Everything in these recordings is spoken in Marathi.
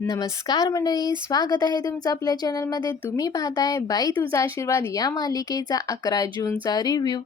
नमस्कार मंडळी, स्वागत आहे तुमचं आपल्या चॅनलमध्ये. तुम्ही पाहताय बाई तुझा आशीर्वाद या मालिकेचा 11 जूनचा रिव्ह्यू.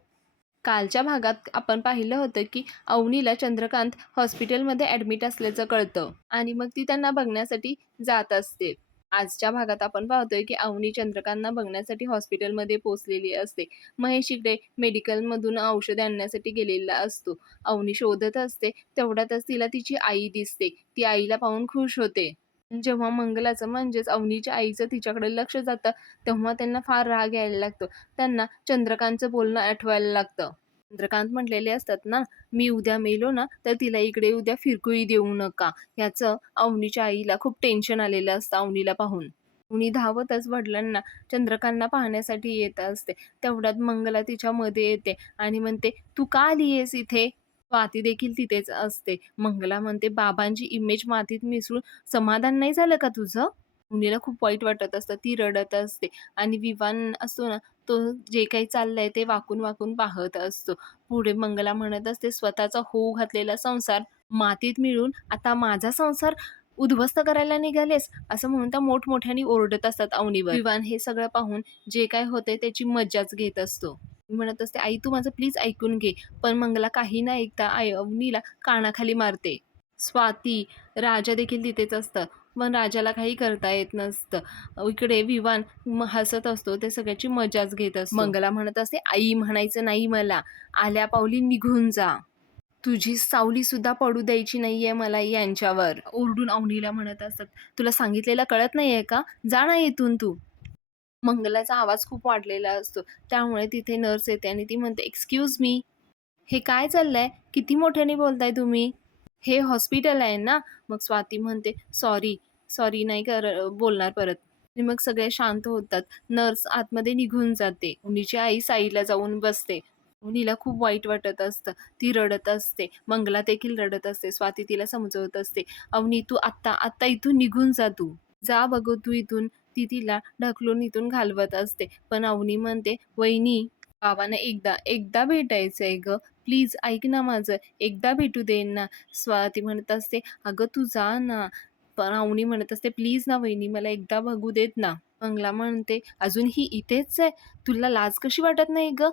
कालच्या भागात आपण पाहिलं होतं की अवनीला चंद्रकांत हॉस्पिटलमध्ये ॲडमिट असल्याचं कळतं आणि मग ती त्यांना बघण्यासाठी जात असते. आजच्या भागात आपण पाहतोय की अवनी चंद्रकांतला बघण्यासाठी हॉस्पिटलमध्ये पोहोचलेली असते. महेश इकडे मेडिकलमधून औषधे आणण्यासाठी गेलेला असतो. अवनी शोधत असते, तेवढ्यातच तिला तिची आई दिसते. ती आईला पाहून खुश होते. जेव्हा मंगलाचं म्हणजेच अवनीच्या आईचं तिच्याकडे लक्ष जातं, तेव्हा त्यांना फार राग यायला लागतो. त्यांना चंद्रकांतचं बोलणं आठवायला लागतं. चंद्रकांत म्हटलेले असतात ना, "मी उद्या मेलो ना, तर तिला इकडे उद्या फिरकूही देऊ नका." याचं अवनीच्या आईला खूप टेन्शन आलेलं असतं अवनीला पाहून. अवनी धावतच वडिलांना चंद्रकांतला पाहण्यासाठी येत असते. तेवढ्यात मंगला तिच्यामध्ये येते आणि म्हणते, "तू का आली इथे?" स्वाती देखील तिथेच असते. मंगला म्हणते, "बाबांची इमेज मातीत मिसळून समाधान नाही झालं का तुझं?" मुलीला खूप वाईट वाटत असतं. ती रडत असते आणि विवान असतो ना, तो जे काही चाललंय ते वाकून-वाकून पाहत असतो. पुढे मंगला म्हणत असते, "स्वतःचा होऊ घातलेला संसार मातीत मिळून आता माझा संसार उद्ध्वस्त करायला निघालेस?" असं म्हणून त्या मोठमोठ्याने ओरडत असतात अवनीवर. विवान हे सगळं पाहून जे काय होतंय त्याची मज्जाच घेत असतो. म्हणत असते, "आई तू माझं प्लीज ऐकून घे." पण मंगला काही न ऐकता अवनीला कानाखाली मारते. स्वाती, राजा देखील तिथेच असतं. पण राजाला काही करता येत नसतं. इकडे विवान हसत असतो. ते सगळ्याची मजाच घेत असतो. मंगला म्हणत असते, "आई म्हणायचं नाही मला. आल्या पावली निघून जा. तुझी सावली सुद्धा पडू द्यायची नाहीये मला यांच्यावर." ओरडून अवनीला म्हणत असतात, "तुला सांगितलेलं कळत नाहीये का? जा ना इथून तू." मंगलाचा आवाज खूप वाढलेला असतो. त्यामुळे तिथे नर्स येते आणि ती म्हणते, "एक्सक्यूज मी, हे काय चाललंय? किती मोठ्याने बोलताय तुम्ही? हे हॉस्पिटल आहे ना?" मग स्वाती म्हणते, "सॉरी, सॉरी नाही बोलणार परत." आणि मग सगळे शांत होतात. नर्स आतमध्ये निघून जाते. उन्नीची आई साईडला जाऊन बसते. उन्नीला खूप वाईट वाटत असतं. ती रडत असते. मंगला देखील रडत असते. स्वाती तिला समजवत असते, "अवनी तू आत्ता, आत्ता इथून निघून जा तू. जा बघू तू इथून." ती तिला ढकलून इथून घालवत असते. पण अवनी म्हणते, "वहिनी, बाबांना एकदा, एकदा भेटायचंय गं. प्लीज ऐक ना माझं. एकदा भेटू दे ना." स्वाती म्हणत असते, "अगं तू जा ना." पण अवनी म्हणत असते, "प्लीज ना वहिनी मला एकदा बघू देत ना." मंगला म्हणते, "अजून ही इथेच आहे? तुला लाज कशी वाटत नाही गं?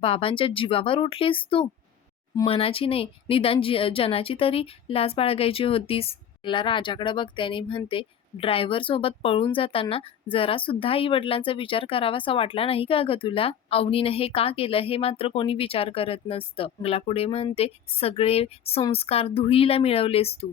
बाबांच्या जीवावर उठलीस तू? मनाची नाही, निदान जनाची तरी लाज बाळगायची होतीस." ला राजाकडे बघते आणि म्हणते, "ड्रायव्हर सोबत पळून जाताना जरासुद्धा आई-वडिलांचा विचार करावासा वाटला नाही का गं तुला? अवनीनं हे का केलं हे मात्र कोणी विचार करत नसतं." मंगला पुढे म्हणते, "सगळे संस्कार धुळीला मिळवलेस तू.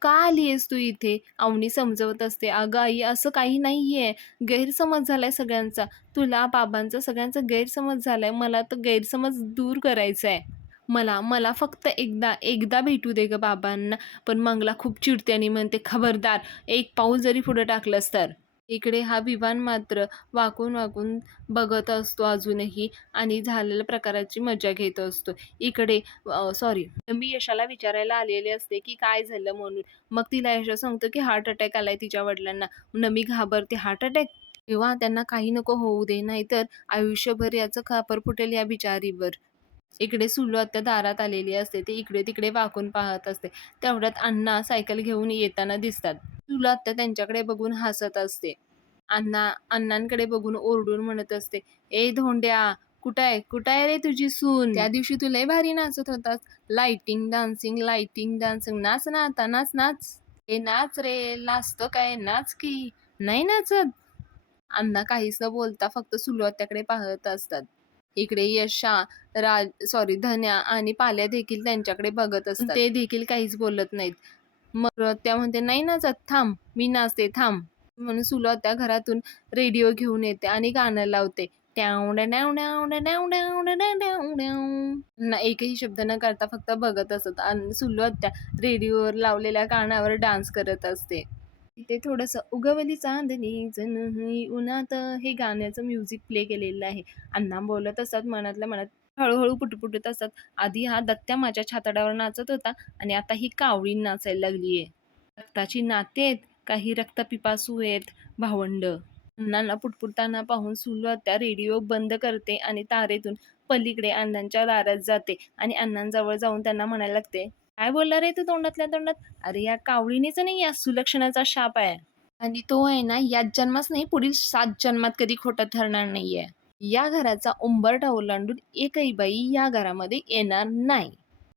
का आलीयेस तू इथे?" अवनी समजवत असते, "अगं आई असं काही नाहीये. गैरसमज झालाय सगळ्यांचा. तुला, बाबांचा सगळ्यांचा गैरसमज झालाय. मला तर गैरसमज दूर करायचा आहे. मला मला फक्त एकदा, एकदा भेटू दे गं बाबांना." पण मंगला खूप चिडते आणि म्हणते, "खबरदार, एक पाऊल जरी पुढे टाकलंस तर." इकडे हा विवान मात्र वाकून-वाकून बघत असतो अजूनही आणि झालेल्या प्रकाराची मजा घेत असतो. इकडे सॉरी, मी यशाला विचारायला आलेले असते, की काय झालं म्हणून. मग तिला यश सांगतो, की हार्ट अटॅक आलाय तिच्या वडिलांना. नमी घाबरते, "हार्ट अटॅक?" तेव्हा त्यांना काही नको होऊ दे, नाहीतर आयुष्यभर याचं खापर फुटेल या बिचारीवर. इकडे सुलू आत्या दारात आलेली असते. ती इकडे-तिकडे वाकून पाहत असते. तेवढ्यात अण्णा सायकल घेऊन येताना दिसतात. सुलू आत्या त्यांच्याकडे बघून हसत असते. अण्णांकडे बघून ओरडून म्हणत असते, "ए धोंड्या, कुठं आहे रे तुझी सून? त्या दिवशी तू लय भारी नाचत होतास. Lighting dancing, lighting dancing. नाच ना आता, नाच, नाच. ए नाच रे, लाजतो काय? नाच की." "नाही नाचत." अण्णा काहीच न बोलता फक्त सुलू आत्याकडे पाहत असतात. इकडे यशा, धन्या आणि पाल्या देखील त्यांच्याकडे बघत असतात. ते देखील काहीच बोलत नाहीत. मग त्या म्हणते, "नाही नाचत, थांब, मी नाचते, थांब." म्हणून सुलू आत्या घरातून रेडिओ घेऊन येते आणि गाणं लावते. ना एकही शब्द न करता फक्त बघत असत आणि सुलू आत्या रेडिओवर लावलेल्या गाण्यावर डान्स करत असते. इथे थोडंसं उगवली चांदणी जणू उन्हात हे गाण्याचं म्युझिक प्ले केलेलं आहे. अण्णा बोलत असतात मनातल्या मनात. हळू पुटपुटत असतात, "आधी हा दत्त्या माझ्या छाताडावर नाचत होता आणि आता ही कावळी नाचायला लागलीये. रक्ताची नाती आहेत काही रक्तपिपासू आहेत भावंडं." अण्णांना पुटपुटताना पाहून सुलू आत्या रेडिओ बंद करते आणि तारेतून पलीकडे अण्णांच्या दारात जाते आणि अण्णांजवळ जाऊन त्यांना म्हणायला लागते, काय बोलला रे तू तोंडातल्या तोंडात? अरे या कावळीनेच नाही, या सुलक्षणाचा शाप आहे. आणि तो आहे ना, याच जन्मास नाही, पुढील 7 जन्मात कधी खोटा ठरणार नाहीये. या घराचा उंबरठा ओलांडून एकही बाई या घरामध्ये येणार नाही.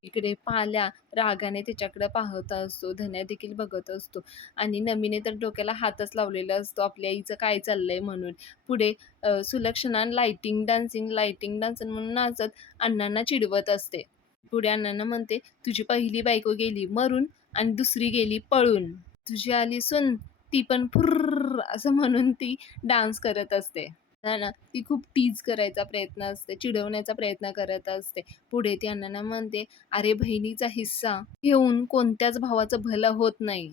इकडे पाल्या रागाने तिच्याकडे पाहत असतो. धन्या देखील बघत असतो आणि नमीने तर डोक्याला हातच लावलेला असतो आपल्या आईचं काय चाललंय म्हणून. पुढे सुलक्षणा लाइटिंग डान्सिंग म्हणून नाचत अण्णांना चिडवत असते. पुढे अण्णांना म्हणते, "तुझी पहिली बायको गेली मरून आणि दुसरी गेली पळून. तुझी आली सून, ती पण फुर्र असं म्हणून ती डान्स करत असते. आहे ना, ती खूप टीज करायचा प्रयत्न असते, चिडवण्याचा प्रयत्न करत असते. पुढे ती अण्णांना म्हणते, "अरे बहिणीचा हिस्सा घेऊन कोणत्याच भावाचं भलं होत नाही.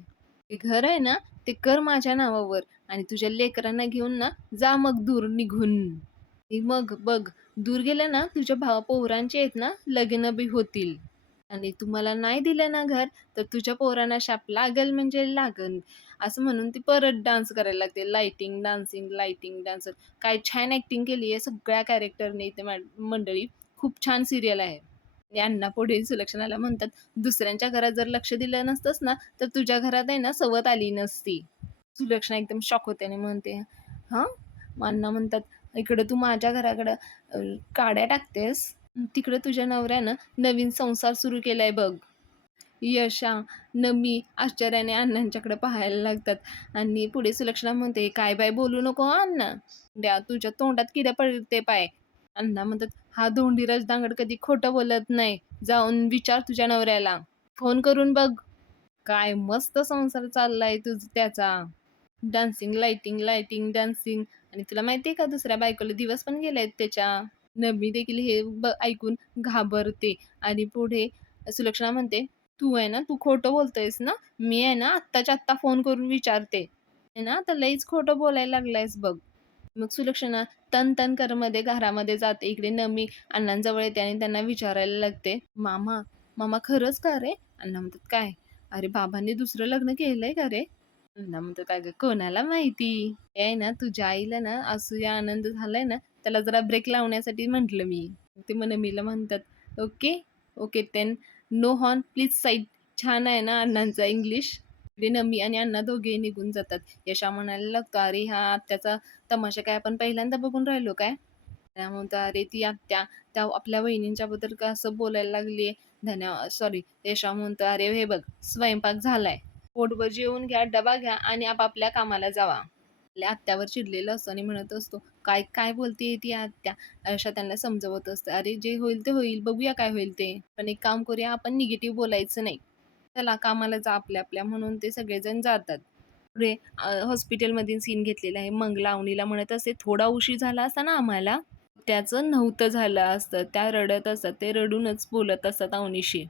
ते घर आहे ना, ते कर माझ्या नावावर आणि तुझ्या लेकरांना घेऊन ना जा मग दूर निघून. मग बघ, दूर गेलं ना तुझ्या पोरांचे आहेत ना लग्न बी होतील. आणि तुम्हाला नाही दिलं ना घर, तर तुझ्या पोरांना शाप लागल म्हणजे लागल." असं म्हणून ती परत डान्स करायला लागते. Lighting dancer. काय छान ॲक्टिंग केली आहे सगळ्या कॅरेक्टरने इथे मंडळी. खूप छान सीरियल आहे. आणि अण्णा पुढे सुलक्षणाला म्हणतात, "दुसऱ्यांच्या घरात जर लक्ष दिलं नसतंस ना, तर तुझ्या घरात आहे ना सवत आली नसती." सुलक्षणा एकदम शॉक होते आणि म्हणते, "हां?" मग अण्णा म्हणतात, "इकडं तू माझ्या घराकडं काड्या टाकतेस, तिकडं तुझ्या नवऱ्यानं नवीन संसार सुरू केलाय बघ." यशा, नमी आश्चर्याने अण्णांच्याकडे पाहायला लागतात आणि पुढे सुलक्षणा म्हणते, "काय बाय बोलू नको हं अण्णा. द्या तुझ्या तोंडात किडा पडते पाय." अण्णा म्हणतात, "हा धोंडीराज दांगड कधी खोटं बोलत नाही. जाऊन विचार तुझ्या नवऱ्याला. फोन करून बघ." काय मस्त संसार चाललाय त्याचा. Lighting dancing. आणि तुला माहिती आहे का दुसऱ्या बायकोला दिवस पण गेलेत त्याच्या. नमी देखील हे ऐकून घाबरते आणि पुढे सुलक्षणा म्हणते, "तू आहे ना, तू खोटं बोलतोयस ना? मी आहे ना आत्ताच्या आत्ता फोन करून विचारते. आहे ना, आता लईच खोटं बोलायला लागलायस बघ." मग सुलक्षणा तन करमध्ये घरामध्ये जाते. इकडे नमी अण्णांजवळ येते आणि त्यांना विचारायला लागते, "मामा, मामा खरंच का रे?" अण्णा म्हणतात, "काय? अरे बाबांनी दुसरं लग्न केलंय का रे?" अण्णा म्हणतात, "अगं कोणाला माहिती? हे आहे ना तुझ्या आईला ना असूया आनंद झालाय ना, त्याला जरा ब्रेक लावण्यासाठी म्हटलं मी." ते मग नमीला म्हणतात, "okay, okay then no horn please side." छान आहे ना अण्णांचा इंग्लिश. इकडे नमी आणि अण्णा दोघेही निघून जातात. यशा म्हणायला लागतो, "अरे हा आत्याचा तमाशा काय आपण पहिल्यांदा बघून राहिलो काय?" त्या म्हणतो, "अरे ती आत्या त्या आपल्या वहिनींच्याबद्दल का असं बोलायला लागली." सॉरी, यशा म्हणतो, "अरे हे बघ स्वयंपाक झालाय. पोटभर जेवून घ्या, डबा घ्या आणि आपापल्या कामाला जावा." आपल्या आत्यावर चिडलेला असतो आणि म्हणत असतो, "काय काय बोलते ती आत्या?" अशा त्यांना समजवत असतं. "अरे जे होईल ते होईल, बघूया काय होईल ते. पण एक काम करूया, आपण निगेटिव्ह बोलायचं नाही. चला कामाला जा आपल्या आपल्या." म्हणून ते सगळेजण जातात. पुढे हॉस्पिटलमधील सीन घेतलेला आहे. मंगला अवनीला म्हणत असते, "थोडा उशीर झाला असता ना आम्हाला, त्याचं नव्हतं झालं असतं." त्या रडत असतात. ते रडूनच बोलत असतात अवनीशी.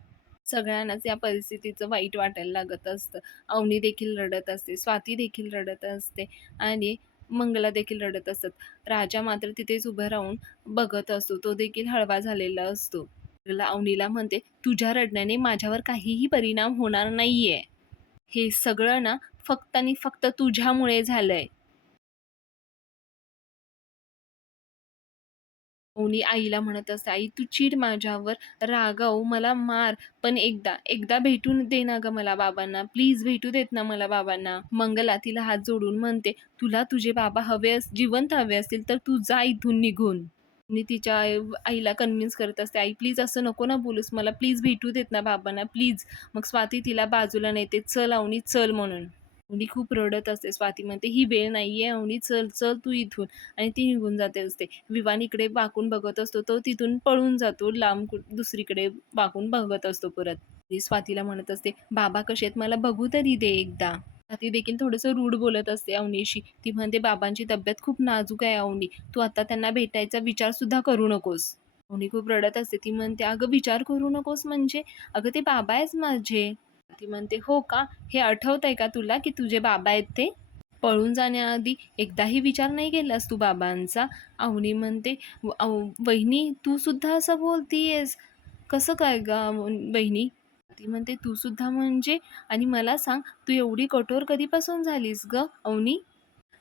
सगळ्यांनाच या परिस्थितीचं वाईट वाटायला लागत असतं. अवनी देखील रडत असते, स्वाती देखील रडत असते आणि मंगला देखील रडत असतात. राजा मात्र तिथेच उभं राहून बघत असतो. तो देखील हळवा झालेला असतो. मंगला अवनीला म्हणते, "तुझ्या रडण्याने माझ्यावर काहीही परिणाम होणार नाहीये. हे सगळं ना फक्त आणि फक्त तुझ्यामुळे झालंय." ओनी आईला म्हणत असते, "आई तू चिड माझ्यावर, रागाव, मला मार, पण एकदा भेटून दे ना गं मला बाबांना. प्लीज भेटू देत ना मला बाबांना." मंगला तिला हात जोडून म्हणते, "तुला तुझे बाबा जिवंत हवे असतील तर तू जा इथून निघून." आणि तिच्या आईला कन्व्हिन्स करत असते, "आई प्लीज असं नको ना बोलूस मला. प्लीज भेटू देत ना बाबांना प्लीज." मग स्वाती तिला बाजूला नेते, "चल अवनी चल" म्हणून. अवनी खूप रडत असते. स्वाती म्हणते, "ही वेळ नाहीये अवनी, चल चल तू इथून." आणि ती निघून जाते असते. विवान इकडे वाकून बघत असतो. तो तिथून पळून जातो. लांब दुसरीकडे वाकून बघत असतो परत. ती स्वातीला म्हणत असते, "बाबा कसे आहेत मला बघू तरी दे एकदा." स्वाती देखील थोडंसं रूड बोलत असते अवनीशी. ती म्हणते, "बाबांची तब्येत खूप नाजूक आहे अवनी. तू आता त्यांना भेटायचा विचार सुद्धा करू नकोस." अवनी खूप रडत असते. ती म्हणते, "अगं विचार करू नकोस म्हणजे? अगं ते बाबा आहेच माझे." ती म्हणते, "हो का? हे आठवतंय का तुला की तुझे बाबा आहेत ते? पळून जाण्याआधी एकदाही विचार नाही केलास तू बाबांचा?" अवनी म्हणते, "वहिनी तू सुद्धा असं बोलतीयेस? कसं काय गं वहिनी?" ती म्हणते, "तू सुद्धा म्हणजे? आणि मला सांग तू एवढी कठोर कधीपासून झालीस गं अवनी?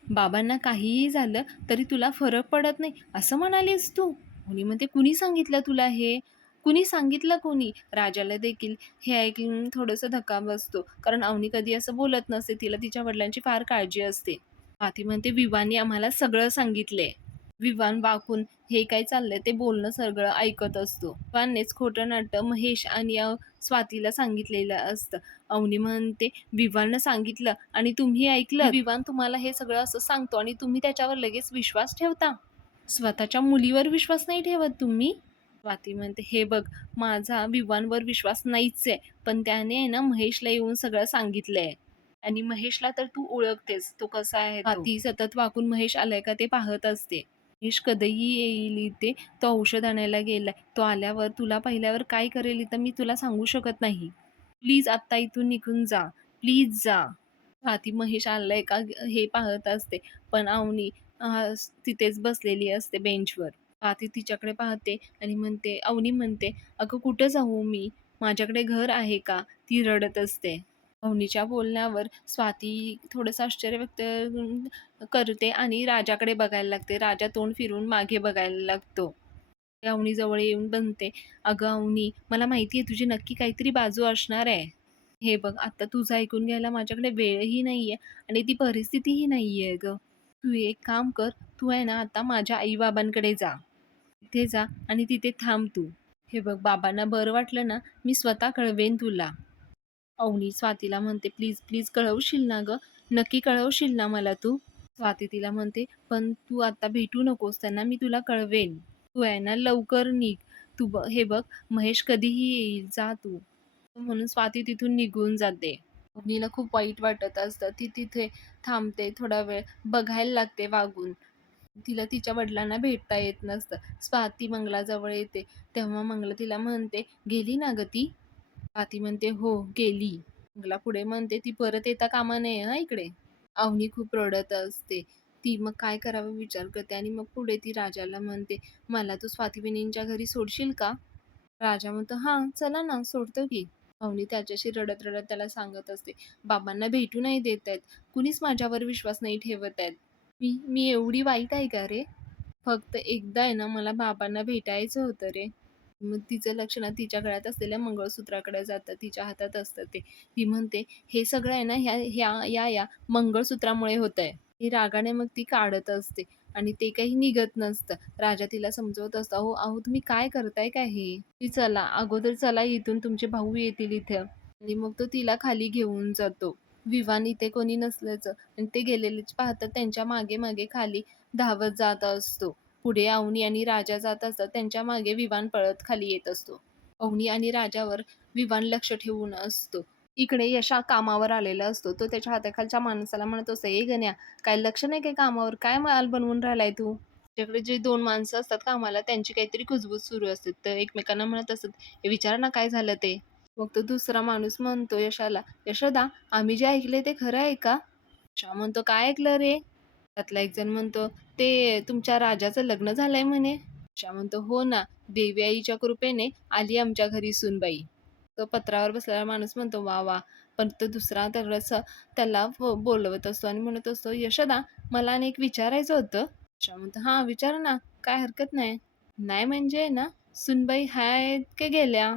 बाबांना काहीही झालं तरी तुला फरक पडत नाही असं म्हणालीस तू?" अवनी म्हणते, "कुणी सांगितलं तुला हे? कुणी सांगितलं कोणी? राजाला देखील हे ऐकून थोडंसं धक्का बसतो. कारण अवनी कधी असं बोलत नसते. तिला तिच्या वडिलांची फार काळजी असते. स्वाती म्हणते, "विवाने आम्हाला सगळं सांगितलंय." विवान वाकून हे काय चाललंय ते बोलणं सगळं ऐकत असतो. विवाननेच खोटं नाटं महेश आणि स्वातीला सांगितलेलं असतं. अवनी म्हणते, "विवाननं सांगितलं आणि तुम्ही ऐकलंत? विवान तुम्हाला हे सगळं असं सांगतो आणि तुम्ही त्याच्यावर लगेच विश्वास ठेवता? स्वतःच्या मुलीवर विश्वास नाही ठेवत तुम्ही?" स्वाती म्हणते, "हे बघ, माझा विवानवर विश्वास नाहीच आहे. पण त्याने आहे ना महेशला येऊन सगळं सांगितलंय आणि महेशला तर तू ओळखतेस, तो कसा आहे तो." स्वाती सतत वाकून महेश आलाय का ते पाहत असते. महेश कधीही येईल इथे, तो औषध आणायला गेलाय. तो आल्यावर तुला पाहिल्यावर काय करेल इथं मी तुला सांगू शकत नाही. प्लीज आत्ता इथून निघून जा. प्लीज जा. स्वाती महेश आलाय का हे पाहत असते. पण अवनी तिथेच बसलेली असते बेंचवर. स्वाती तिच्याकडे पाहते आणि म्हणते अवनी म्हणते, "अगं कुठं जाऊ मी? माझ्याकडे घर आहे का?" ती रडत असते. अवनीच्या बोलण्यावर स्वाती थोडंसं आश्चर्य व्यक्त करते आणि राजाकडे बघायला लागते. राजा तोंड फिरून मागे बघायला लागतो. अवनी जवळ येऊन बनते, "अगं अवनी, मला माहिती आहे तुझी नक्की काहीतरी बाजू असणार आहे. हे बघ, आता तुझं ऐकून घ्यायला माझ्याकडे वेळही नाहीये आणि ती परिस्थितीही नाहीये गं. तू एक काम कर, तू आहे ना आता माझ्या आई-बाबांकडे जा. तिथे जा आणि तिथे थांब तू. हे बघ, बाबांना बरं वाटलं ना, मी स्वतः कळवेन तुला." अवनी स्वातीला म्हणते, "प्लीज, प्लीज कळवशील ना गं? नक्की कळवशील ना मला तू?" स्वाती तिला म्हणते, "पण तू आता भेटू नकोस त्यांना, मी तुला कळवेन. तू आहे ना लवकर निघ. हे बघ, महेश कधीही येईल, जा तू." म्हणून स्वाती तिथून निघून जाते. अवनीला खूप वाईट वाटत असतं. ती तिथे थांबते, थोडा वेळ बघायला लागते वागून. तिला तिच्या वडिलांना भेटता येत नसतं. स्वाती मंगलाजवळ येते, तेव्हा मंगला तिला म्हणते, "गेली ना गं ती?" स्वाती म्हणते, "हो, गेली." मंगला पुढे म्हणते, "ती परत येता कामा नये हां इकडे." अवनी खूप रडत असते. ती मग काय करावं विचार करते आणि मग पुढे ती राजाला म्हणते, "मला तू स्वाती वहिनींच्या घरी सोडशील का?" राजा म्हणतो, "हां, चला ना, सोडतो की." अवनी त्याच्याशी रडत-रडत त्याला सांगत असते, "बाबांना भेटू नाही देत आहेत. कुणीच माझ्यावर विश्वास नाही ठेवत आहेत. मी मी एवढी वाईट आहे का रे? फक्त एकदा आहे ना मला बाबांना भेटायचं होतं रे." मग तिचं लक्ष ना तिच्या गळ्यात असलेल्या मंगळसूत्राकडे जातं. तिच्या हातात असतं ते. ती म्हणते, "हे सगळं आहे ना ह्या मंगळसूत्रामुळे होतंय." ती रागाने मग ती काढत असते आणि ते काही निघत नसतं. राजा तिला समजवत असतो, "अहो, अहो तुम्ही काय करताय काय हे? ती चला, अगोदर चला इथून तुमचे भाऊ येतील इथे." आणि मग तो तिला खाली घेऊन जातो. विवान इथे कोणी नसल्याचं आणि ते गेलेलेच पाहतात त्यांच्या मागे-मागे खाली धावत जात असतो. पुढे अवनी आणि राजा जात असतात. त्यांच्या मागे विवान पळत खाली येत असतो. अवनी आणि राजावर विवान लक्ष ठेवून असतो. इकडे यशा कामावर आलेला असतो. तो त्याच्या हाताखालच्या माणसाला म्हणत असतो, "ए गण्या, काय लक्ष नाही काय कामावर? काय माल बनवून राहिलाय तू?" त्याच्याकडे जे 2 माणसं असतात कामाला त्यांची काहीतरी कुजबूज सुरू असते. तर एकमेकांना म्हणत असतात, "हे विचारा ना काय झालं ते?" मग तो दुसरा माणूस म्हणतो यशाला, "यशोदा, आम्ही जे ऐकलंय ते खरं आहे का?" यशा म्हणतो, "काय ऐकलं रे?" त्यातला एक जण म्हणतो, "ते तुमच्या राजाचं लग्न झालंय म्हणे." यशा म्हणतो, "हो ना, देवी आईच्या कृपेने आली आमच्या घरी सूनबाई." तो पत्रावर बसलेला माणूस म्हणतो, "वाह! वाह!" पण तो दुसरा थोडंसं त्याला बोलवत असतो आणि म्हणत असतो, "यशोदा, मला आणि एक विचारायचं होतं." यशा म्हणतो, "हां, विचारा ना, काय हरकत नाही." "नाही म्हणजे ना, सूनबाई आहेत का गेल्या?"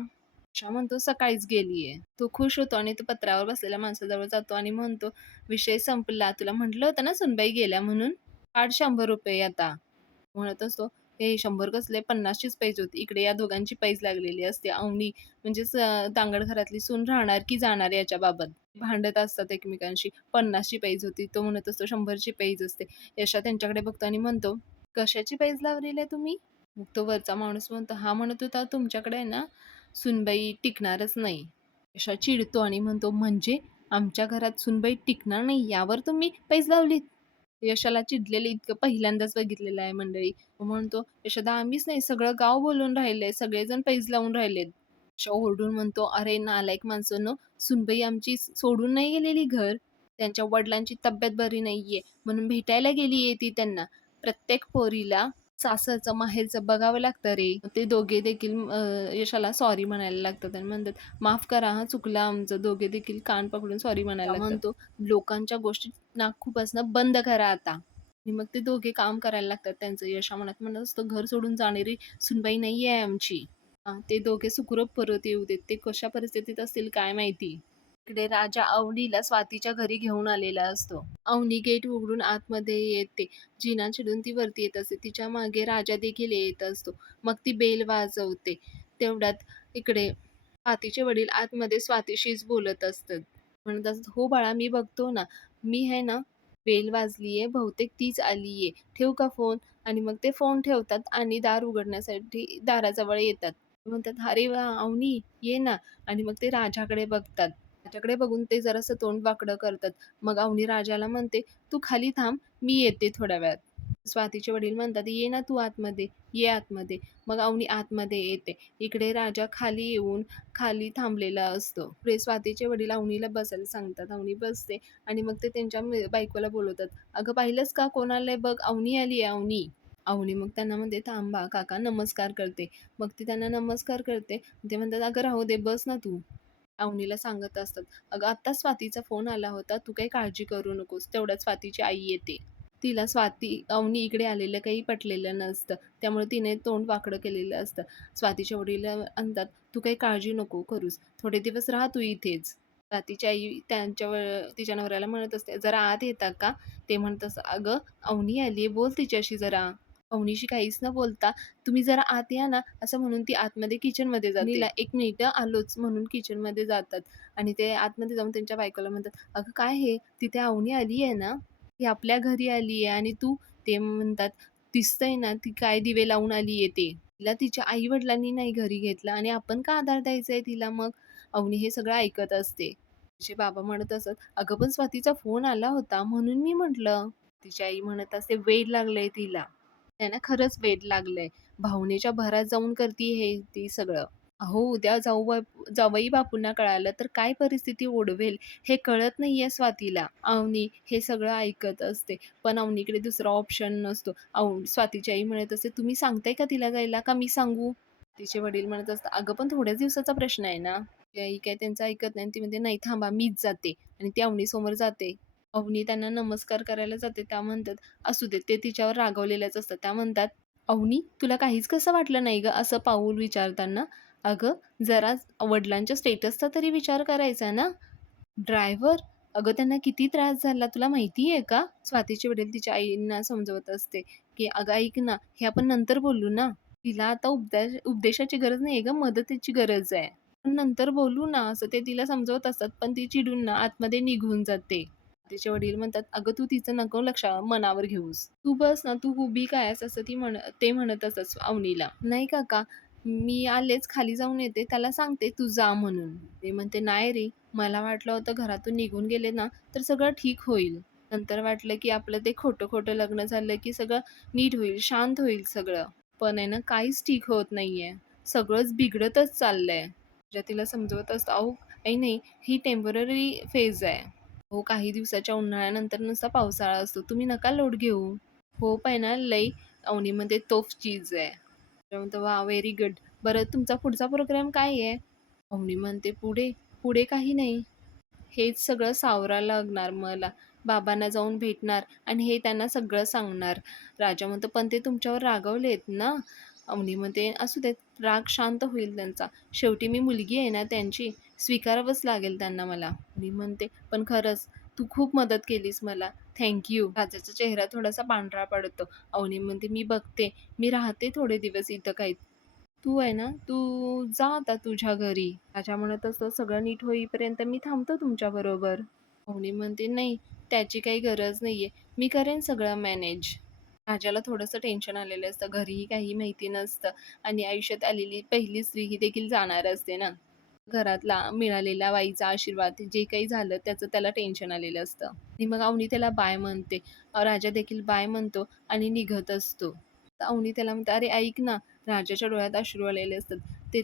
यशा म्हणतो, "सकाळीच गेलीये." तो खुश होतो आणि तो पत्रावर बसलेल्या माणसाजवळ जातो आणि म्हणतो, "विषय संपला. तुला म्हटलं होतं ना सुनबाई गेल्या म्हणून. काढ ₹100 आता." म्हणत असतो, "हे 100 कसले? 50चीच पैज होती." इकडे या दोघांची पैज लागलेली असते. अवनी म्हणजेच तांगड घरातली सून राहणार की जाणार याच्याबाबत भांडत असतात एकमेकांशी. 50ची पैज होती. तो म्हणत असतो 100ची पैज असते. यशा त्यांच्याकडे बघतो आणि म्हणतो, "कशाची पैज लावलेली आहे तुम्ही?" मग तो वरचा माणूस म्हणतो, "हा म्हणत होता तुमच्याकडे आहे ना सूनबाई टिकणारच नाही." यशा चिडतो आणि म्हणतो, "म्हणजे आमच्या घरात सूनबाई टिकणार नाही यावर तुम्ही पैज लावलीत?" यशाला चिडलेलं इतकं पहिल्यांदाच बघितलेलं आहे मंडळी. तो म्हणतो, "यशोदा आम्हीच नाही सगळं गाव बोलून राहिलंय. सगळेजण पैज लावून राहिलेत." यशा ओरडून म्हणतो, "अरे नालायक माणसानो, सूनबाई आमची सोडून नाही गेलेली घर. त्यांच्या वडिलांची तब्येत बरी नाहीये म्हणून भेटायला गेलीये ती त्यांना. प्रत्येक पोरीला सासरचं माहेरचं बघावं लागतं रे." ते दोघे देखील यशाला सॉरी म्हणायला लागतात आणि म्हणतात, "माफ करा हां, चुकलं आमचं." दोघे देखील कान पकडून सॉरी म्हणायला लागतात. म्हणतो, "लोकांच्या गोष्टी नाक खुपसणं बंद करा आता." आणि मग ते दोघे काम करायला लागतात त्यांचं. यशा मनात म्हणत असतो, "घर सोडून जाणारी सूनबाई नाहीये आमची." ते दोघे सुखरूप परत येऊ देत. ते कशा परिस्थितीत असतील काय माहिती. इकडे राजा अवनीला स्वातीच्या घरी घेऊन आलेला असतो. अवनी गेट उघडून आतमध्ये येते. जिना चिडून ती वरती येत असते. तिच्या मागे राजा देखील येत असतो. मग ती बेल वाजवते. तेवढ्यात इकडे स्वातीचे वडील आतमध्ये स्वातीशीच बोलत असतात. म्हणत असतात, "हो बाळा, मी बघतो ना. मी आहे ना, बेल वाजलीये. बहुतेक तीच आलीये. ठेवू का फोन?" आणि मग ते फोन ठेवतात आणि दार उघडण्यासाठी दाराजवळ येतात. म्हणतात, "अरे वाह! अवनी, ये ना." आणि मग ते राजाकडे बघतात. राजाकडे बघून ते जरासं तोंड वाकडं करतात. मग अवनी राजाला म्हणते, "तू खाली थांब, मी येते थोड्या वेळात." स्वातीचे वडील म्हणतात, "ये ना तू आतमध्ये, ये आतमध्ये." मग अवनी आतमध्ये येते. इकडे राजा खाली येऊन खाली थांबलेला असतो. पुढे स्वातीचे वडील अवनीला बसायला सांगतात. अवनी बसते आणि मग ते त्यांच्या बायकोला बोलवतात, "अगं पाहिलंस का कोण आलंय बघ, अवनी आली आहे अवनी." अवनी मग त्यांना म्हणते, "थांबा काका, नमस्कार करते." मग ती त्यांना नमस्कार करते. ते म्हणतात, "अगं राहू दे, बस ना तू." अवनीला सांगत असतात, "अगं आत्ताच स्वातीचा फोन आला होता. तू काही काळजी करू नकोस." तेवढ्यात स्वातीची आई येते. तिला अवनी इकडे आलेलं काही पटलेलं नसतं. त्यामुळे तिने तोंड वाकडं केलेलं असतं. स्वातीचे वडील म्हणतात, "तू काही काळजी नको करूस. थोडे दिवस राहा तू इथेच." स्वातीची आई तिच्या नवऱ्याला म्हणत असते, "जरा आत येता का?" ते म्हणत असतात, "अगं अवनी आली बोल तिच्याशी जरा." अवनीशी काहीच न बोलता, "तुम्ही जरा आत या ना," असं म्हणून ती आतमध्ये किचनमध्ये जाते. "अवनीला 1 मिनिट आलोच," म्हणून किचनमध्ये जातात आणि ते आतमध्ये जाऊन त्यांच्या बायकोला म्हणतात, "अगं काय हे? तिथे अवनी आली आहे ना? ती आपल्या घरी आली आहे आणि तू?" ते म्हणतात, "दिसतंय ना ती काय दिवे लावून आली आहे ते. तिला तिच्या आई-वडिलांनी नाही घरी घेतलं आणि आपण का आधार द्यायचा आहे तिला मग?" अवनी हे सगळं ऐकत असते. तिचे बाबा म्हणत असत, "अगं पण स्वातीचा फोन आला होता म्हणून मी म्हटलं." तिची आई म्हणत असते, "वेड लागलंय तिला." त्यांना खरंच वेड लागलंय. भावनेच्या भरात जाऊन करतीये हे ती सगळं. अहो, उद्या जावई बापूंना कळालं तर काय परिस्थिती ओढवेल हे कळत नाहीये स्वातीला. अवनी हे सगळं ऐकत असते. पण अवनीकडे दुसरा ऑप्शन नसतो. स्वातीची आई म्हणत असते, "तुम्ही सांगताय का तिला जायला का मी सांगू?" तिचे वडील म्हणत असतात, "अगं पण थोड्याच दिवसाचा प्रश्न आहे ना." ती आई काय त्यांचं ऐकत नाही. ती म्हणते, "नाही थांबा, मीच जाते." आणि ती अवनीसमोर जाते. अवनी त्यांना नमस्कार करायला जाते. त्या म्हणतात, "असू दे." ते तिच्यावर रागावलेल्याच असतात. त्या म्हणतात, "अवनी, तुला काहीच कसं वाटलं नाही गं असं पाऊल विचारताना? अगं, जरा वडिलांच्या स्टेटसचा तरी विचार करायचा ना? ड्रायव्हर, अगं त्यांना किती त्रास झाला तुला माहिती आहे का?" स्वातीचे वडील तिच्या आईंना समजवत असते, की "अगं ऐक ना, हे आपण नंतर बोलू ना. तिला आता उपदेशाची गरज नाहीये गं, मदतीची गरज आहे. आपण नंतर बोलू ना." असं ते तिला समजवत असतात. पण ती चिडून ना आतमध्ये निघून जाते. तिचे वडील म्हणतात, "अगं तू तिचं नको मनावर घेऊस. तू बस ना, तू उभी काय आहेस?" असं ते म्हणत असतात अवनीला. "नाही काका, मी आलेच, खाली जाऊन येते. त्याला सांगते तू जा म्हणून." ते म्हणते, "नाही रे, मला वाटलं होतं घरातून निघून गेले ना, तर सगळं ठीक होईल. नंतर वाटलं की आपलं ते खोटं-खोटं लग्न झालं की सगळं नीट होईल, शांत होईल सगळं. पण आहे ना, काहीच ठीक होत नाहीये. सगळंच बिघडतच चाललंय." म्हणजे तिला समजवत असतं, "अहो, काही नाही, ही टेम्पररी फेज आहे. हो, काही दिवसाच्या उन्हाळ्यानंतर नुसता पावसाळा असतो. तुम्ही नका लोड घेऊ." "होप आहे ना लई." अवनीमध्ये तोफ चीज आहे. तर म्हणतो, "वाह! Very good. बरं तुमचा पुढचा प्रोग्राम काय आहे?" अवनी म्हणते, "पुढे? पुढे काही नाही. हेच सगळं सावरायला लागणार मला. बाबांना जाऊन भेटणार आणि हे त्यांना सगळं सांगणार." राजा म्हणतो, "पण ते तुमच्यावर रागावलेत ना?" अवनी म्हणते, "असू देत, राग शांत होईल त्यांचा. शेवटी मी मुलगी आहे ना त्यांची, स्वीकारावंच लागेल त्यांना मला." मी म्हणते, "पण खरंच तू खूप मदत केलीस मला. Thank you." राजाचा चेहरा थोडासा पांढरा पडतो. अवनी म्हणते, "मी बघते. मी राहते थोडे दिवस इथं काही. तू आहे ना, तू जा आता तुझ्या घरी." राजा म्हणत असतो, "सगळं नीट होईपर्यंत मी थांबतो तुमच्याबरोबर." अवनी म्हणते, "नाही, त्याची काही गरज नाहीये. मी करेन सगळं मॅनेज." राजाला थोडंसं टेन्शन आलेलं असतं. घरीही काही माहिती नसतं आणि आयुष्यात आलेली पहिली स्त्री ही देखील जाणार असते ना. घरातला मिळालेला बाईचा आशीर्वाद जे काही झालं त्याचं त्याला टेन्शन आलेलं असतं आणि मग अवनी त्याला बाय म्हणते. राजा देखील बाय म्हणतो आणि निघत असतो. तर अवनी त्याला म्हणते, "अरे ऐक ना." राजाच्या डोळ्यात अश्रू आलेले असतात.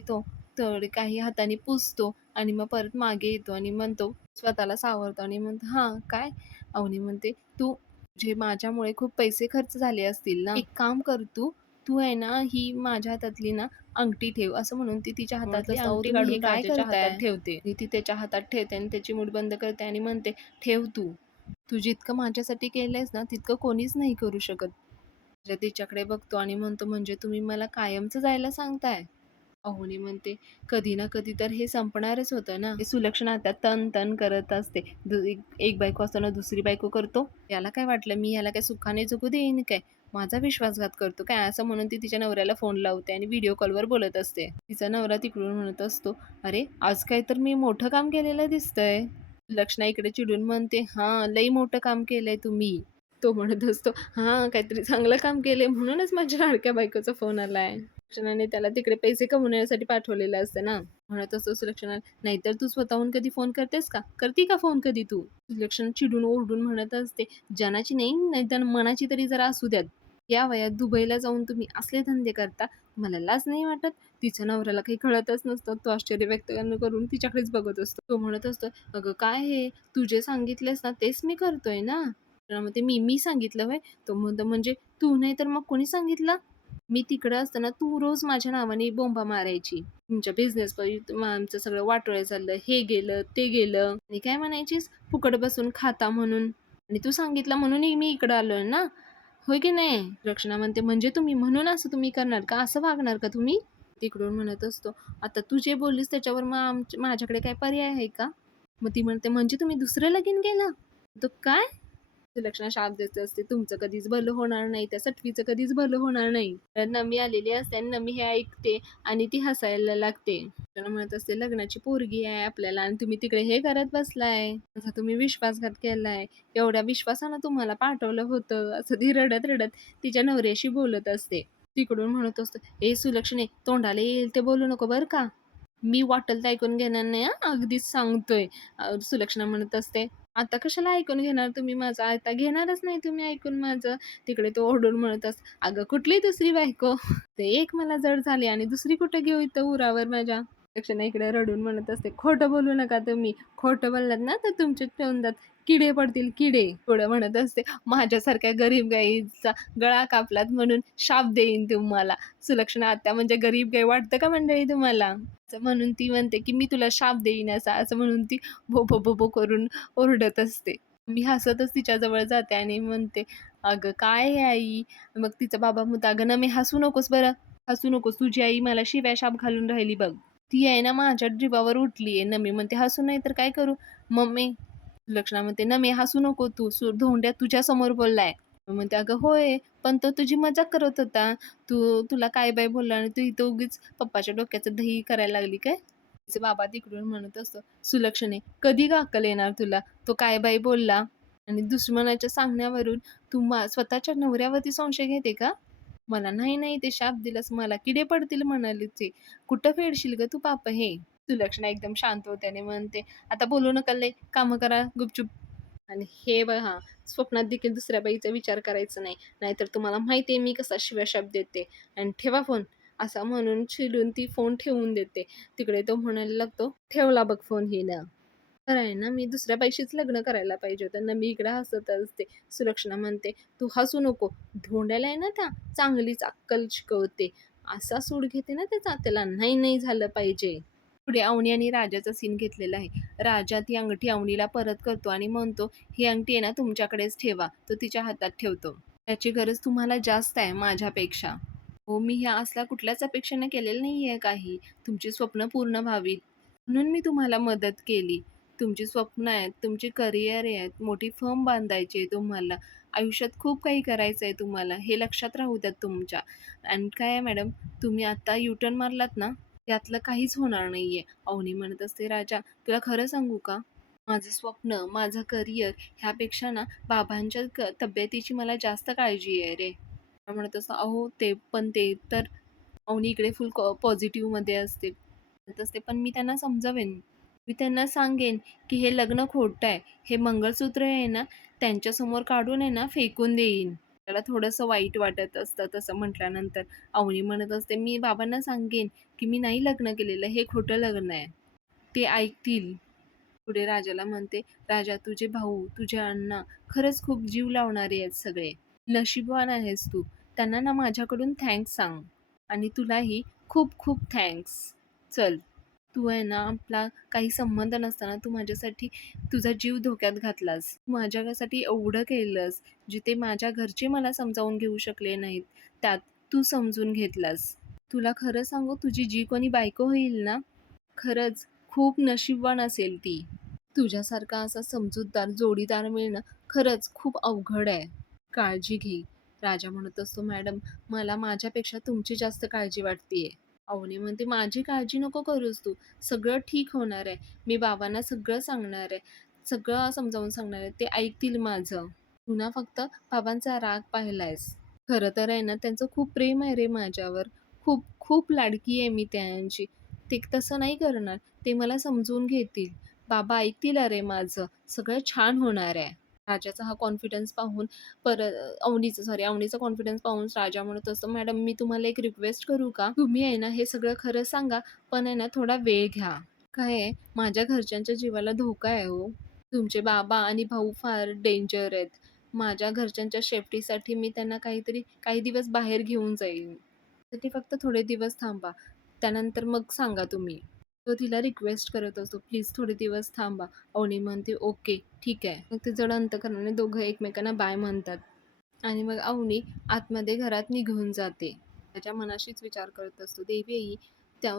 तो थोडे काही हाताने पुसतो आणि मग परत मागे येतो आणि म्हणतो, स्वतःला सावरतो आणि म्हणतो, "हां, काय?" अवनी म्हणते, "तू जे माझ्यामुळे खूप पैसे खर्च झाले असतील ना, एक काम कर तू, तू आहे ना ही माझ्या हातातली ना अंगठी ठेव." असं म्हणून ती तिच्या हातातली अंगठी काढून राजाच्या हातात ठेवते. आणि ती त्याच्या हातात ठेवते आणि त्याची मूठ बंद करते आणि म्हणते, "ठेव तू. तू जितकं माझ्यासाठी केलंयस ना, तितकं कोणीच नाही करू शकत." राजा तिच्याकडे बघतो आणि म्हणतो, "म्हणजे तुम्ही मला कायमचं जायला सांगताय?" अहोनी म्हणते, "कधी ना कधी तर हे संपणारच होतं ना." हे सुलक्षणा आता तन-तन करत असते. एक बायको असताना दुसरी बायको करतो. याला काय वाटलं, मी ह्याला काय सुखाने जगू देईन काय? माझा विश्वासघात करतो काय? असं म्हणून ती तिच्या नवऱ्याला फोन लावते आणि व्हिडिओ कॉलवर बोलत असते. तिचा नवरा तिकडून म्हणत असतो, "अरे, आज काय तर मी मोठं काम केलेलं दिसतंय." सुलक्षणा इकडे चिडून म्हणते, "हां, लई मोठं काम केलंय तुम्ही." तो म्हणत असतो, "हां, काहीतरी चांगलं काम केलंय म्हणूनच माझ्या लाडक्या बायकोचा फोन आलाय." सुलक्षणाने त्याला तिकडे पैसे कमवण्यासाठी पाठवलेलं असतं ना. म्हणत असतो सुलक्षणा, "नाहीतर तू स्वतःहून कधी फोन करतेस का? करती का फोन कधी तू?" सुलक्षणा चिडून ओरडून म्हणत असते, "जनाची नाही, नाहीतर मनाची तरी जरा असू द्यात. या वयात दुबईला जाऊन तुम्ही असले धंदे करता, मला लाज नाही वाटत?" तिच्या नवऱ्याला काही कळतच नसतं. तो आश्चर्य व्यक्त करून तिच्याकडेच बघत असतो. तो म्हणत असतो, "अगं काय हे? तू जे सांगितलेस ना तेच मी करतोय ना." मग ते मी सांगितलं होय? तो म्हणतो, "म्हणजे तू नाही तर मग कोणी सांगितलं?" मी तिकडं असताना तू रोज माझ्या नावाने बोंबा मारायची. तुमच्या बिझनेस आमचं सगळं वाटोळं चाललं, हे गेलं, ते गेलं आणि काय म्हणायचीस, फुकट बसून खाता म्हणून आणि तू सांगितलं म्हणूनही मी इकडं आलोय ना, होय की नाही? रक्षणा म्हणते, "म्हणजे तुम्ही म्हणून असं तुम्ही करणार का? असं वागणार का तुम्ही?" तिकडून म्हणत असतो, "आता तू जे बोललीस त्याच्यावर मग माझ्याकडे काय पर्याय आहे का?" मग ती म्हणते, "म्हणजे तुम्ही दुसरं लगीन केलं?" तो काय? सुलक्षणा शाप देत असते, "तुमचं कधीच भलं होणार नाही, त्या सटवीचं कधीच भलं होणार नाही." तर नमी आलेली असते आणि नमी हे ऐकते आणि ती हसायला लागते. तर म्हणत असते, "लग्नाची पोरगी आहे आपल्याला आणि तुम्ही तिकडे हे करत बसलाय. असा तुम्ही विश्वासघात केलाय. एवढ्या विश्वासानं तुम्हाला पाठवलं होतं." असं ती रडत-रडत तिच्या नवऱ्याशी बोलत असते. तिकडून म्हणत असतो, "ए सुलक्षणे, तोंडाला येईल ते बोलू नको बरं का. मी वाटेल ते ऐकून घेणार नाही हां, अगदीच सांगतोय." सुलक्षणा म्हणत असते, "आता कशाला ऐकून घेणार तुम्ही माझं? आता घेणारच नाही तुम्ही ऐकून माझं." तिकडे तो ओरडून म्हणत असतो, "अगं कुठली दुसरी बायको? ते एक मला जड झाली आणि दुसरी कुठे घेऊ इथं उरावर माझ्या." दक्षिणा इकडे रडून म्हणत असते, "खोटं बोलू नका तुम्ही. खोटं बोललात ना तर तुमच्या तोंडात किडे पडतील किडे." पुढे म्हणत असते, "माझ्यासारख्या गरीब गाईचा गळा कापलात म्हणून शाप देईन तुम्हाला." सुलक्षणा आत्या म्हणजे गरीब गाय वाटतं का मंडळी तुम्हाला? असं म्हणून ती म्हणते, की "मी तुला शाप देईन" असा. असं म्हणून ती भो करून ओरडत असते. मी हसतच तिच्याजवळ जाते आणि म्हणते, "अगं काय आहे आई?" मग तिचा बाबा म्हणतो, "अगं नमे हसू नकोस बरं, हसू नकोस. तुझी आई मला शिव्या-शाप घालून राहिली बघ. ती आहे ना माझ्या जीवावर उठली आहे." नमी म्हणते, "हसू नाही तर काय करू?" मम्मी लक्षणा म्हणते, "नमे हसू नको तू. धोंड्या तुझ्यासमोर बोललाय." म्हणते, "अगं होय, पण तो तुझी मजाक करत होता. तुला काय बाय बोलला आणि तू इथं उगीच पप्पाच्या डोक्याचं दही करायला लागली काय?" तिचे बाबा तिकडून म्हणत असतो, "सुलक्षणे, कधी ग अक्कल येणार तुला? तो काय बाई बोलला आणि दुश्मनाच्या सांगण्यावरून तू स्वतःच्या नवऱ्यावरती संशय घेते का? मला नाही नाही ते शाप दिलास मला किडे पडतील म्हणाले ते. कुठं फेडशील ग तू पाप हे?" सुलक्षणा एकदम शांत होते आणि म्हणते, "आता बोलू नका लय, कामं करा गुपचूप आणि हे बघा स्वप्नात देखील दुसऱ्या बाईचा विचार करायचा नाही. नाहीतर तुम्हाला माहिती आहे मी कसा शिव्याशाप देते आणि ठेवा फोन." असं म्हणून चिडून ती फोन ठेवून देते. तिकडे तो म्हणायला लागतो, "ठेवला बघ फोन हिनं." खरं आहे ना, मी दुसऱ्या बाईशीच लग्न करायला पाहिजे होतं ना, मी इकडे हसत असते. सुलक्षणा म्हणते, "तू हसू नको. धोंड्याला आहे ना त्या चांगलीच अक्कल शिकवते." असा सूड घेते ना त्याचा, त्याला नाही नाही झालं पाहिजे. पुढे अवनी आणि राजाचा सीन घेतलेला आहे. राजा ती अंगठी अवनीला परत करतो आणि म्हणतो, "ही अंगठी आहे ना तुमच्याकडेच ठेवा." तो तिच्या हातात ठेवतो. "त्याची गरज तुम्हाला जास्त आहे माझ्यापेक्षा." "हो, मी ह्या असल्या कुठल्याच अपेक्षेने केलेलं नाहीये काही. तुमची स्वप्न पूर्ण व्हावीत म्हणून मी तुम्हाला मदत केली. तुमची स्वप्न आहेत, तुमची करिअर आहेत, मोठी फर्म बांधायची आहे तुम्हाला. आयुष्यात खूप काही करायचं आहे तुम्हाला. हे लक्षात राहू द्या तुमच्या. आणि काय आहे मॅडम, तुम्ही आता यू-टर्न मारलात ना, त्यातलं काहीच होणार नाहीये." अवनी म्हणत असते, "राजा, तुला खरं सांगू का? माझं स्वप्न, माझं करिअर ह्यापेक्षा ना बाबांच्या तब्येतीची मला जास्त काळजी आहे रे." म्हणत असतो, "अहो ते पण ते तर." अवनी इकडे फुल पॉझिटिव्हमध्ये असते. म्हणत असते, "पण मी त्यांना समजावेन. मी त्यांना सांगेन, की हे लग्न खोटं आहे. हे मंगळसूत्र आहे ना, त्यांच्यासमोर काढून आहे ना फेकून देईन." त्याला थोडंसं वाईट वाटत असतं तसं म्हटल्यानंतर. अवनी म्हणत असते, "मी बाबांना सांगेन, की मी नाही लग्न केलेलं. हे खोटं लग्न आहे. ते ऐकतील." पुढे राजाला म्हणते, "राजा, तुझे भाऊ, तुझे अण्णा खरंच खूप जीव लावणारे आहेत सगळे. नशीबवान आहेस तू. त्यांना ना माझ्याकडून थँक्स सांग आणि तुलाही खूप खूप थँक्स. चल, तू आहे ना आपला काही संबंध नसताना तू माझ्यासाठी तुझा जीव धोक्यात घातलास. तू माझ्यासाठी एवढं केलंस, जिथे माझ्या घरचे मला समजावून घेऊ शकले नाहीत, त्यात तू समजून घेतलास. तुला खरं सांगू, तुझी जी कोणी बायको होईल ना, खरंच खूप नशीबवान असेल ती. तुझ्यासारखा असा समजूतदार जोडीदार मिळणं खरंच खूप अवघड आहे. काळजी घे. राजा म्हणत असतो, मॅडम मला माझ्यापेक्षा तुमची जास्त काळजी वाटतेय. अवनी म्हणते, माझी काळजी नको करूस तू. सगळं ठीक होणार आहे. मी बाबांना सगळं सांगणार आहे. सगळं समजावून सांगणार आहे. ते ऐकतील माझं. तू ना फक्त बाबांचा राग पाहिलायस. खरं तर आहे ना, त्यांचं खूप प्रेम आहे रे माझ्यावर. खूप खूप लाडकी आहे मी त्यांची. ते तसं नाही करणार. ते मला समजून घेतील. बाबा ऐकतील अरे माझं. सगळं छान होणार आहे. राजाचा हा कॉन्फिडन्स पाहून अवनीचा कॉन्फिडन्स पाहून राजा म्हणत असतो, मॅडम मी तुम्हाला एक रिक्वेस्ट करू का? तुम्ही आहे ना हे सगळं खरं सांगा, पण आहे ना थोडा वेळ घ्या. काय आहे, माझ्या घरच्यांच्या जीवाला धोका आहे हो. तुमचे बाबा आणि भाऊ फार डेंजर आहेत. माझ्या घरच्यांच्या सेफ्टीसाठी मी त्यांना काही दिवस बाहेर घेऊन जाईन. साठी फक्त थोडे दिवस थांबा. त्यानंतर मग सांगा तुम्ही. तो तिला रिक्वेस्ट करत असतो, प्लीज थोडे दिवस थांबा. अवनी म्हणते, ओके ठीक आहे. मग ते जड अंतकरणाने दोघं एकमेकांना बाय म्हणतात. आणि मग अवनी आतमध्ये घरात निघून जाते. त्याच्या मनाशीच विचार करत असतो, देवी त्या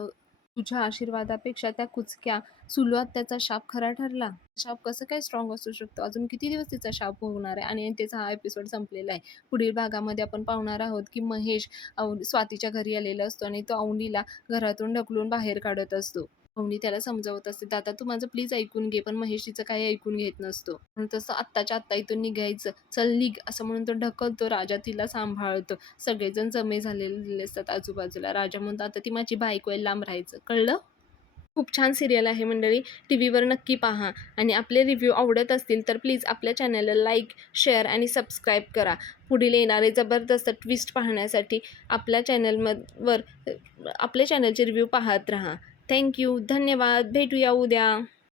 तुझ्या आशीर्वादापेक्षा त्या कुचक्या सुलवात शाप खरा ठरला. शाप कसं काय स्ट्रॉंग असू शकतो? अजून किती दिवस तिचा शाप होणार आहे? आणि त्याचा हा एपिसोड संपलेला आहे. पुढील भागामध्ये आपण पाहणार आहोत की महेश स्वातीच्या घरी आलेला असतो आणि तो अवनीला घरातून ढकलून बाहेर काढत असतो. अवनी त्याला समजावत असते, दादा तू माझं प्लीज ऐकून घे. पण महेश तिचं काही ऐकून घेत नसतो. म्हणून तसं आत्ताच्या आत्ता इथून निघायचं, चल निघ असं म्हणून तो ढकलतो. राजा तिला सांभाळतो. सगळेजण जमे झालेले असतात आजूबाजूला. राजा म्हणतो, आता ती माझी बायको आहे, लांब राहायचं, कळलं? खूप छान सिरियल आहे मंडळी. टीव्हीवर नक्की पहा. आणि आपले रिव्ह्यू आवडत असतील तर प्लीज आपल्या चॅनलला लाईक, शेअर आणि सबस्क्राईब करा. पुढील येणारे जबरदस्त ट्विस्ट पाहण्यासाठी आपल्या चॅनलचे रिव्ह्यू पाहत राहा. थँक्यू. धन्यवाद. भेटूया उद्या.